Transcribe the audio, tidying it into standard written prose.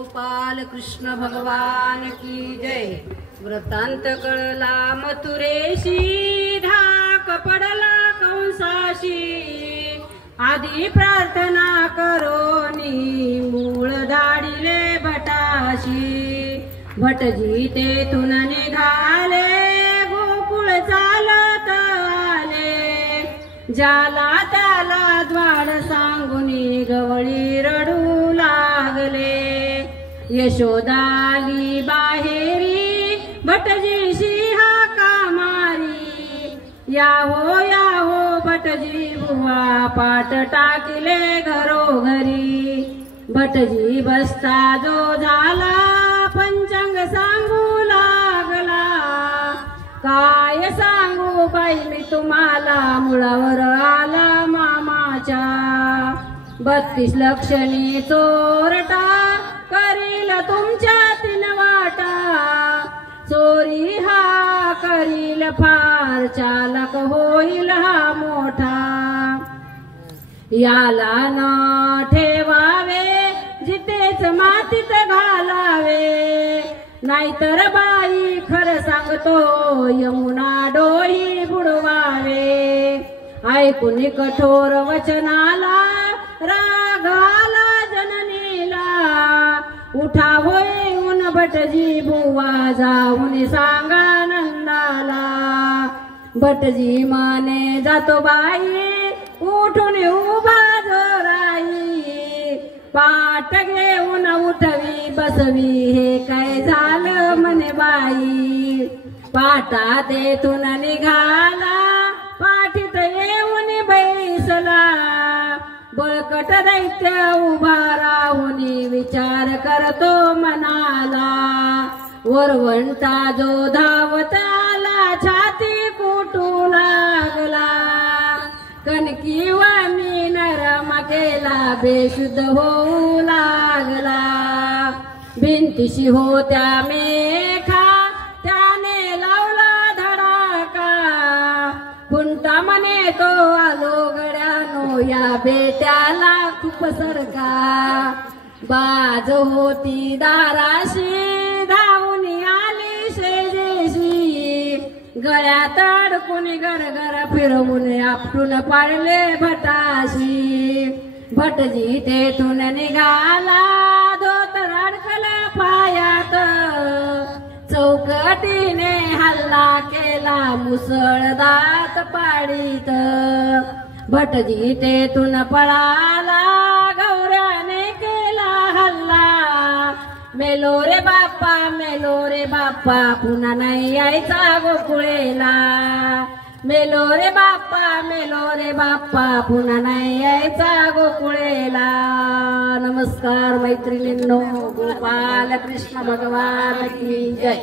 गोपाल कृष्ण भगवान की जय। व्रतांत कळला मथुरेशी, धाक पडला कंसाशी। आधी प्रार्थना करोनी, मूळ धाडिले भटाशी। भटजी तेथून निघाले, गोकुळ चालत आले। ज्याला त्याला द्वार सांगुनी, गवळी रडू लागले। यशोदाली बाहेरी, भटजीशी हाका मारी। या हो भटजी बुवा, पाट टाकिले घरोघरी। भटजी बसता जो झाला, पंचांग सांगू लागला। काय सांगू बाई मी तुम्हाला, मुळावर आला मामाच्या। 32 लक्षणी चोरटा, करील तुमच्या 3 वाटा। चोरी हा करील फार, चालक होईल हा मोठा। याला न ठेवावे, जितेच मातीत घालावे। नाहीतर बाई खरं सांगतो, यमुना डोही बुडवावे। ऐकून कठोर वचनाला, राग आला जननीला। उठा होऊन भटजी बुवा, जाऊन सांगा नंदाला। भटजी माने जातो बाई, उठून उभा जोराई। पाट घेऊन उठवी बसवी, हे काय झालं म्हणे बाई। पाटा तेथून निघाला, पाठीत येऊन बैसला। बळकट दैत्य उभा राहून, विचार करतो मनाला। वरवंटा जो धावत आला, छाती कुटू लागला। कणकी वामी नरम केला, बेशुद्ध होऊ लागला। भिंतीशी होत्या मेखा, त्याने लावला धडाका। खुंटा म्हणे तो आलो गड्यानो, या बेट्याला खूप सरका। बाज होती दाराशी, धावून आली शेजेशी। गळ्यात अडकून गरगर फिरवून, आपटून पाडले भटाशी। भटजी तेथून निघाला, धोतर अडकलं पायात। चौकटीने हल्ला केला, मुसळदात पाडीत। भटजी तेथून पळाला, गौऱ्याने केला हल्ला। मेलो रे बाप्पा, पुन्हा नाही यायचा गोकुळेला। मेलो रे बाप्पा, पुन्हा नाही यायचा गोकुळेला। नमस्कार मैत्रिणींनो, गोपाल कृष्ण भगवान की जय।